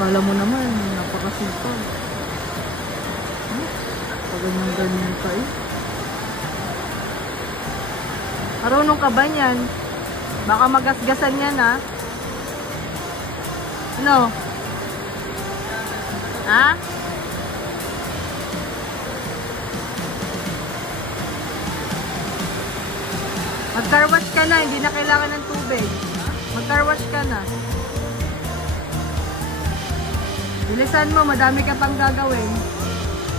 Kala mo naman, napakasipag. Pag ganyan ka eh. Marunong ka ba niyan? Baka magasgasan yan ha? Ano? Ha? Mag-carwash ka na, hindi na kailangan ng tubig. Mag-carwash ka na. Bilisan mo, madami ka pang gagawin.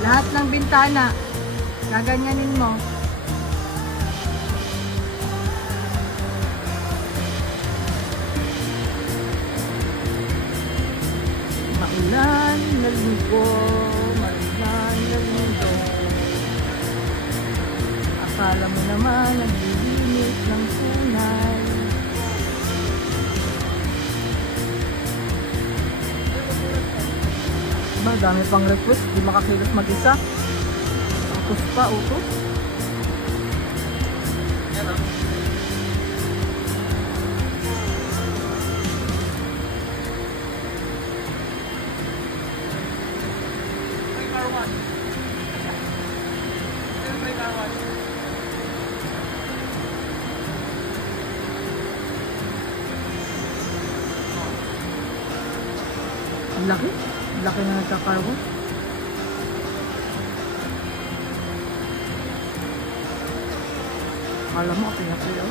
Lahat ng bintana, gaganyanin mo. Maulan na linggo, maulan na linggo. Akala mo naman naglilinis ng tunay. Ba, dami pang request, di makakilos mag-isa. Utos pa, utos. Ang laki. Ang laki na nagkakarwa. Akala mo, okay na kayo.